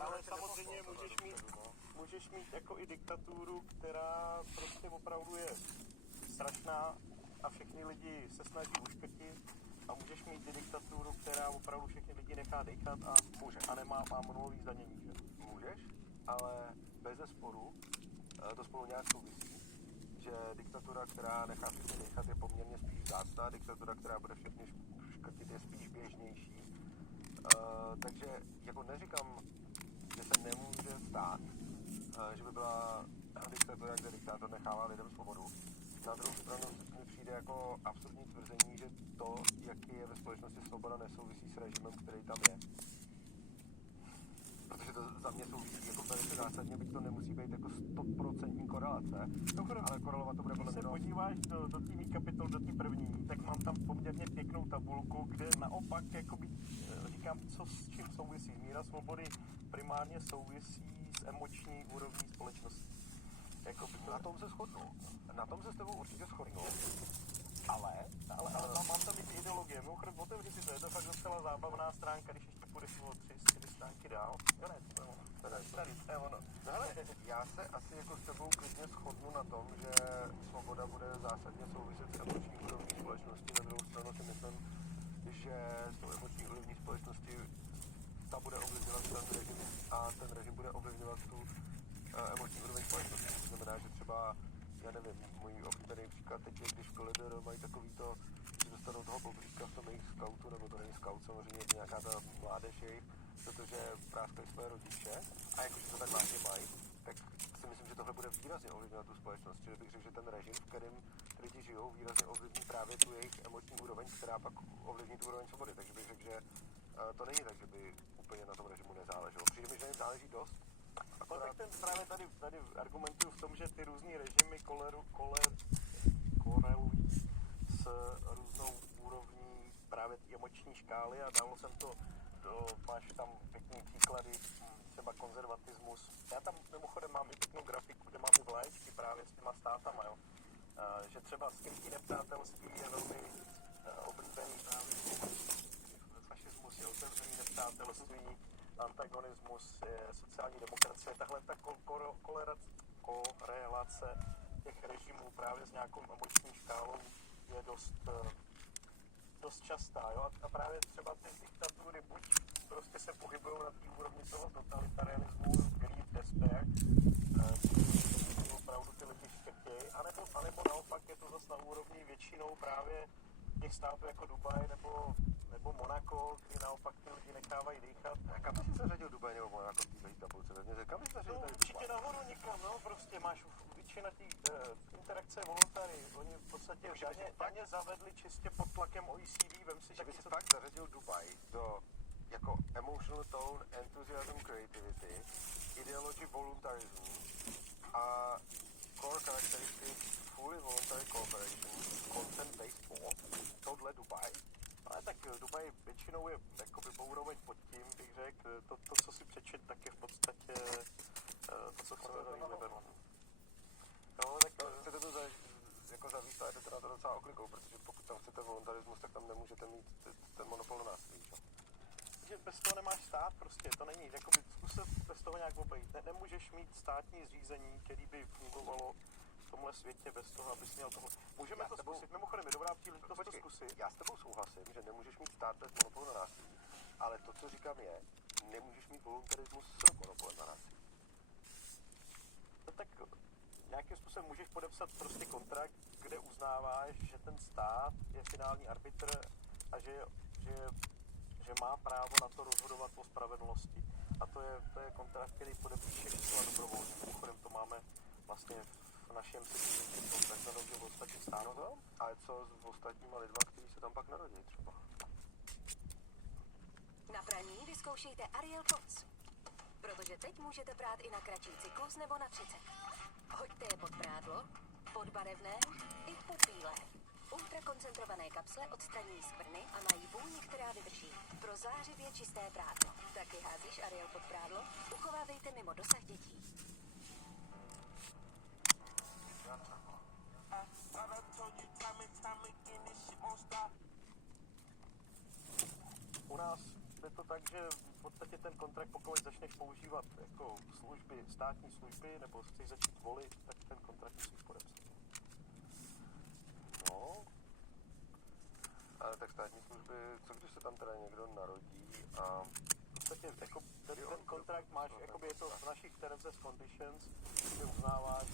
Ale samozřejmě můžeš mít jako i diktaturu, která prostě opravdu je strašná a všechny lidi se snaží uškrtit, a můžeš mít i diktaturu, která opravdu všechny lidi nechá dechat a má nulový zdanění, že? Můžeš, ale bez zesporu to spolu nějak souvisí, že diktatura, která nechá všechny dechat, je poměrně spíš vzácná, diktatura, která bude všechny škrtit, je spíš běžnější. Takže jako neříkám, že se nemůže stát, že by byla diktatura, kde diktátor nechává lidem svobodu. Na druhou stranu mi přijde jako absurdní tvrzení, že to, jaký je ve společnosti svoboda, nesouvisí s režimem, který tam je. Protože to za mě souvisí jako velice zásadně, byť to nemusí být jako 100% korelace, ale korelovat to bude podle mě. Když se podíváš do té mý kapitol, do té první, tak mám tam poměrně pěknou tabulku, kde naopak jakoby, říkám, co s čím souvisí. Míra svobody primárně souvisí s emoční úrovní společnosti. Na tom se shodnu. Na tom se s tebou určitě shodnu. Ale mám tam i ty ideologie. Mimochodem, otevři si to, je to fakt docela zábavná stránka, když ještě půjdeš o 3-4 stránky dál. Jo, ne, to je ono. No hele, já se asi jako s tebou klidně shodnu na tom, že svoboda bude zásadně souviset s emoční úrovní společnosti. Na druhou stranu si myslím, že s tou emoční úrovní společnosti ta bude ovlivňovat ten režim a ten režim bude ovlivňovat tu emoční úroveň společnosti. To znamená, že třeba, já nevím, můj oblíbený příklad teď je, když v Collider mají takový to, že dostanou toho bobříka v tom jejich scoutu, nebo to není scout, samozřejmě je to nějaká ta mládež jejich, protože práskají své rodiče a jakože to tak vážně mají, tak si myslím, že tohle bude výrazně ovlivňovat tu společnost. Čili bych řekl, že ten režim, v kterém lidi žijou, výrazně ovlivní právě tu jejich emoční úroveň, která pak ovlivní tu úroveň svobody. Takže bych řekl, že to není tak, že by úplně na tom režimu nezáleželo. Přijde mi, že jim záleží dost. No, tak ten právě tady argumentuju v tom, že ty různý režimy korelují s různou úrovní právě emoční škály a dalo jsem to máš tam pěkný příklady, třeba konzervatismus. Já tam mimochodem mám i pěknou grafiku, kde mám i vlaječky právě s těma státama, jo. Že třeba skrytý nepřátelství je velmi oblíbený právě fašismus je otevřený nepřátelství, antagonismus je sociální demokracie. Tahle ta korelace těch režimů právě s nějakou emoční škálou je dost častá, jo? A právě třeba ty diktatury buď prostě se pohybují na té úrovni toho totalitarianismu, greed, despair, opravdu ty lidi škrtějí, anebo naopak je to zase na úrovni většinou právě těch států jako Dubaj nebo Monako, kdy naopak ty lidi nechávají dýchat. A kam jsi zařadil Dubaj nebo Monako v této tabulce? Kam jsi zařadil tady určitě Dubaj? nahoru někam, no, prostě máš většina těch interakce volontary. Oni v podstatě daně zavedli čistě pod tlakem OECD. Vem si, že by si fakt zařadil Dubaj do jako emotional tone, enthusiasm, creativity, ideology, voluntarism a core characteristics, fully voluntary cooperation, consent-based sport, tohle Dubaj. Ale tak Dubaj většinou je jakoby bouroveň pod tím, bych řekl, to, co si přečet, tak je v podstatě to, co chceme tady neberlo. No, tak chcete to jako zavíst a jdete na to docela oklikou, protože pokud tam chcete voluntarismus, tak tam nemůžete mít ten monopol na násilí, čo? Že bez toho nemáš stát, prostě to není, jakoby zkusit bez toho nějak obejít. Nemůžeš mít státní zřízení, který by fungovalo v tomhle světě bez toho, abys měl toho. Můžeme to zkusit, mimochodem je dobrá příležitost to zkusit. Já s tebou souhlasím, že nemůžeš mít stát bez monopolu na násilí, ale to, co říkám je, nemůžeš mít voluntarismus s monopolem na násilí. No tak nějakým způsobem můžeš podepsat prostě kontrakt, kde uznáváš, že ten stát je finální arbitr a že má právo na to rozhodovat o spravedlnosti. A to je kontrakt, který podepíšeš zcela dobrovolně. Mimochodem to máme vlastně v našem systému kontrakt, že v ostatních státech. No, ale co s ostatníma lidma, kteří se tam pak narodí třeba? Na praní vyzkoušejte Ariel Pods. Protože teď můžete prát i na kratší cyklus nebo na 30. Hoďte je pod prádlo, pod barevné i pod bílé. Ultrakoncentrované kapsle odstraňují skvrny a mají vůni, která vydrží. Pro zářivě čisté prádlo. Taky házíš Ariel pod prádlo? Uchovávejte mimo dosah dětí. U nás je to tak, že v podstatě ten kontrakt, pokud začneš používat jako služby, státní služby, nebo chceš začít volit, tak ten kontrakt musíš podepsat. No, ale tak státní služby, co když se tam teda někdo narodí a... V podstatě jako ten kontrakt máš, jakoby je to v našich terms and conditions, že uznáváš,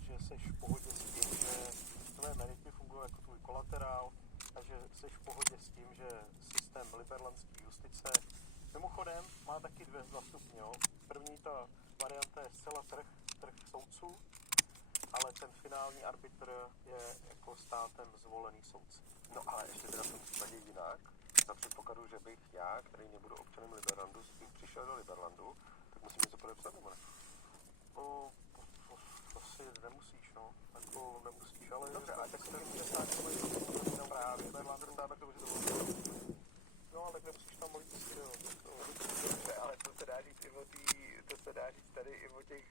že seš v pohodě s tím, že tvoje merity fungují jako tvůj kolaterál a že seš v pohodě s tím, že systém liberlandské justice mimochodem má taky dva stupně. Jo. První ta varianta je zcela trh soudců, ale ten finální arbitr je jako státem zvolený soudce. No ale ještě teda v tom případě jinak, za předpokladu, že bych já, který nebudu občanem Liberlandu, bych přišel do Liberlandu, tak musím něco podepsat, nebo ne? Asi nemusíš, no. Jako nemusíš, ale... Dobře, ale tak to je stát, to právě, Liberlandu stát, tak to může to být. No, ale tak nemusíš tam volit si, jo. Dobře, ale to se dá říct i to se dá říct tady i o těch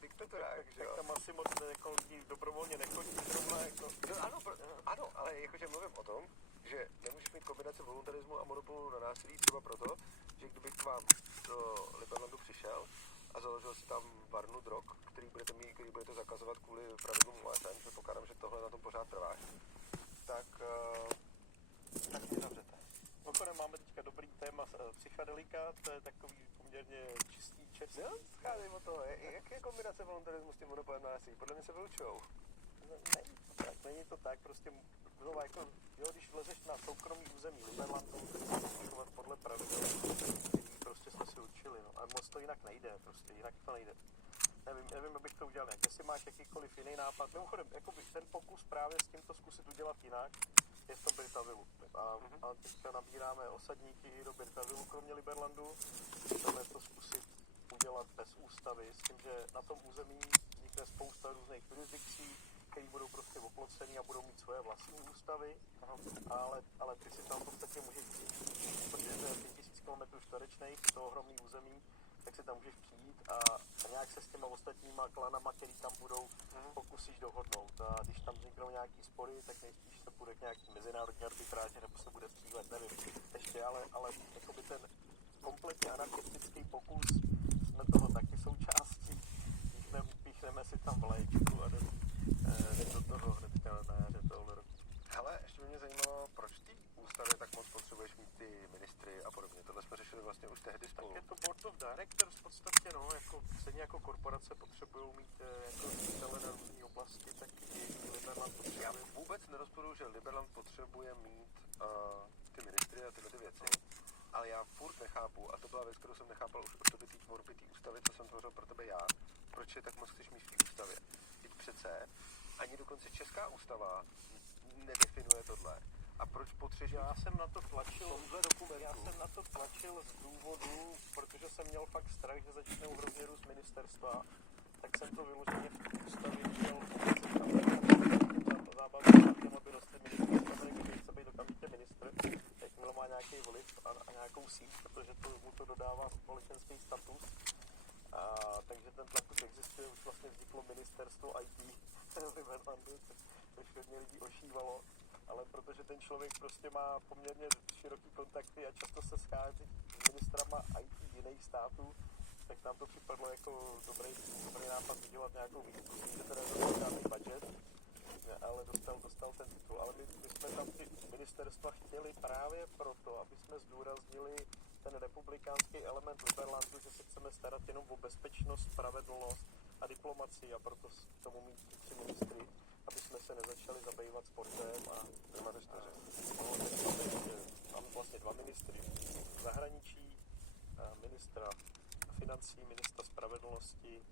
diktatorách, že jo? Tak tam asi moc jako lidi dobrovolně nechodí zrovna, jako... No, ano, ale jakože mluvím o tom, že nemůžeš mít kombinaci voluntarismu a monopolu na násilí třeba proto, že kdybych k vám do Liberlandu přišel a založil si tam varnu drog, který budete zakazovat kvůli pravidlům OSN, že pokládám, že tohle na tom pořád trváš, tak mě zavřete. Mimochodem máme teďka dobrý téma psychedelika, to je takový poměrně čistý čerstvý. Jo, scházím o toho. Jak je kombinace voluntarismu s tím monopolem na násilí? Podle mě se vylučujou. Není to tak, prostě znova jako, jo, když vlezeš na soukromý území Liberlandu, tak musíš chovat podle pravidel, který prostě jsme si učili, no. A moc to jinak nejde, prostě jinak to nejde. Nevím, abych to udělal nějak. Jestli máš jakýkoliv jiný nápad, mimochodem, jakoby ten pokus právě s tímto zkusit udělat jinak, je v tom Birtavilu. A teďka nabíráme osadníky do Birtavilu, kromě Liberlandu. Chceme to zkusit udělat bez ústavy, s tím, že na tom území vznikne spousta různých jurisdikcí, které budou prostě oplocený a budou mít svoje vlastní ústavy, ale ty si tam v podstatě můžeš přijít, protože to je 5000 km čtverečných, to ohromný území, tak si tam můžeš přijít a nějak se s těma ostatníma klanama, který tam budou, pokusíš dohodnout. A když tam vzniknou nějaký spory, tak nejspíš se bude k nějaký mezinárodní arbitráži, nebo se bude střílet, nevím ještě, ale jakoby ten kompletně anarchistický pokus, jsme toho taky součástí, píchneme si tam vlaječku a jdem do toho hnedka na jaře tohle roku. Hele, ještě by mě zajímalo, proč v té ústavě tak moc potřebuješ mít ty ministry a podobně. Tohle jsme řešili vlastně už tehdy spolu. Tak je to board of directors v podstatě, no, jako stejně jako korporace potřebují mít jako ředitele na různé oblasti, tak i Liberland potřebuje. Já vůbec nerozporuju, že Liberland potřebuje mít ty ministry a tyhle ty věci, ale já furt nechápu, a to byla věc, kterou jsem nechápal už od té tvorby té ústavy, co jsem tvořil pro tebe já, proč je tak moc chceš mít v té ústavě. Teď přece ani dokonce česká ústava nedefinuje tohle. A proč potřebuje? Já jsem na to tlačil z důvodu, protože jsem měl fakt strach, že začnou hrozně růst ministerstva, tak jsem to vyloženě v té ústavě chtěl zábavně těm, aby rostly ministerstva, když chce být okamžitě ministr, jakmile má nějaký vliv a nějakou síť, protože mu to dodává společenský status. Takže ten tlak už existuje, už vlastně vzniklo ministerstvo IT v Liberlandu, což hodně lidí ošívalo, ale protože ten člověk prostě má poměrně široký kontakty a často se schází s ministrama IT jiných států, tak nám to připadlo jako dobrý nápad udělat nějakou výzvu, že teda dostal žádný budget, ale dostal ten titul. Ale my jsme tam ty ministerstva chtěli právě proto, aby jsme zdůraznili ten republikánský element Liberlandu, že se chceme starat jenom o bezpečnost, spravedlnost a diplomacii a proto k tomu mít 3 ministry, aby jsme se nezačali zabývat sportem a mám vlastně 2 ministry zahraničí, ministra financí, ministra spravedlnosti,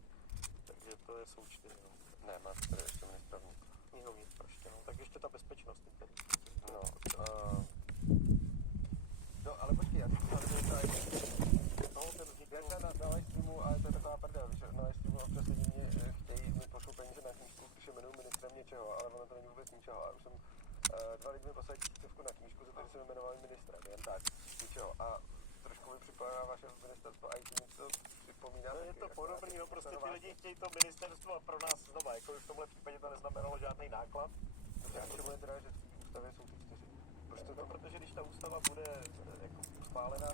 takže to je součty. No. Ne, máš tady ještě ministra vnitra. Vnitra ještě, no. Tak ještě ta bezpečnost. No, ale počkej, já teď jsem tady ten vznikl... Jak na live streamu, ale to je taková prdel, víš, na live streamu občas lidi mě chtějí, mi pošlou peníze na knížku, když je jmenuji ministrem něčeho, ale ono to není vůbec ničeho. A už jsem 2 lidi mi poslali 1000 na knížku, za který jsem jmenoval ministrem, jen tak, ničeho. A trošku mi připadá vaše ministerstvo IT, něco připomíná. No, je to podobný, no, prostě ty lidi chtějí to ministerstvo a pro nás znova, jako v tomhle případě to neznamenalo žádný náklad. Takže k čemu je teda, že v té ústavě jsou ty 4? Protože když ta ústava bude jako schválená,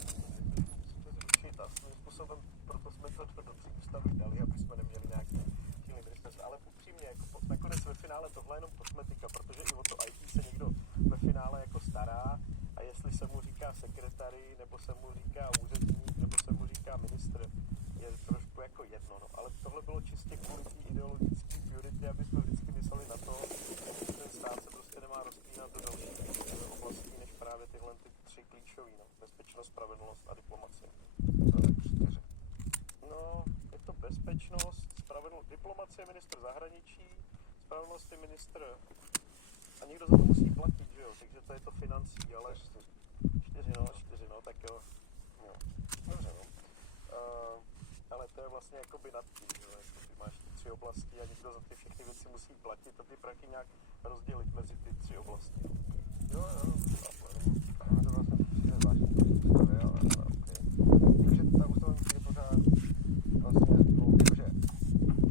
musíme zrušit a svým způsobem proto jsme to do té ústavy dali, aby jsme neměli nějaký chvíli ministerstva. Ale upřímně, jako nakonec ve finále tohle je jenom kosmetika, protože i o to IT se někdo ve finále jako stará a jestli se mu říká sekretary, nebo se mu říká úředník, nebo se mu říká ministr, je trošku jako jedno, no. Ale tohle bylo čistě kvůli té ideologické purity, aby jsme vždycky mysleli na to, že ten stát se prostě nemá rozpínat do dalších oblastí, než právě tyhle ty tři klíčový, no. Bezpečnost, spravedlnost a diplomacie. No, je to bezpečnost, spravedlnost, diplomacie, ministr zahraničí, spravedlnost je ministr a někdo za to musí platit, že jo, takže to je to financí, ale čtyři, no, tak jo. Dobře, no. Ale to je vlastně jakoby nad tím, že jo, jako ty máš ty tři oblasti a někdo za ty všechny věci musí platit a ty prachy nějak rozdělit mezi ty tři oblasti. Jo, ale to vlastně přijde zvláštní ústavy, ale okay. Takže ta ústava musí pořád vlastně, že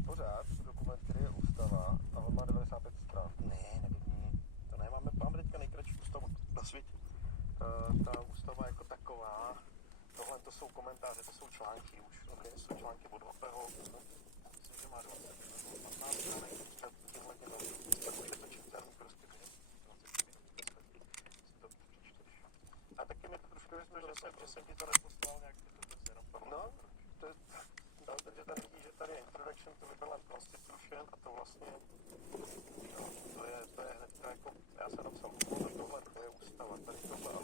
pořád dokument, který je ústava a on má 95 stran. Ne, to ne, máme teďka nejkratší ústavu na světě. Ta ústava jako taková, tohle to jsou komentáře, to jsou články už, okay? Jsou články od Hopeho, myslím, že má 20 nebo 15 stránek, tímhle tak už je to čitelný prostě, 20 minut bez letí, si to přečteš. A taky mi to trošku že jsem ti to neposlal nějak jenom No, takže tady je Introduction to Liberal Constitution a to vlastně, to je hned jako, já jsem napsal, tohle to je ústava, tady tohle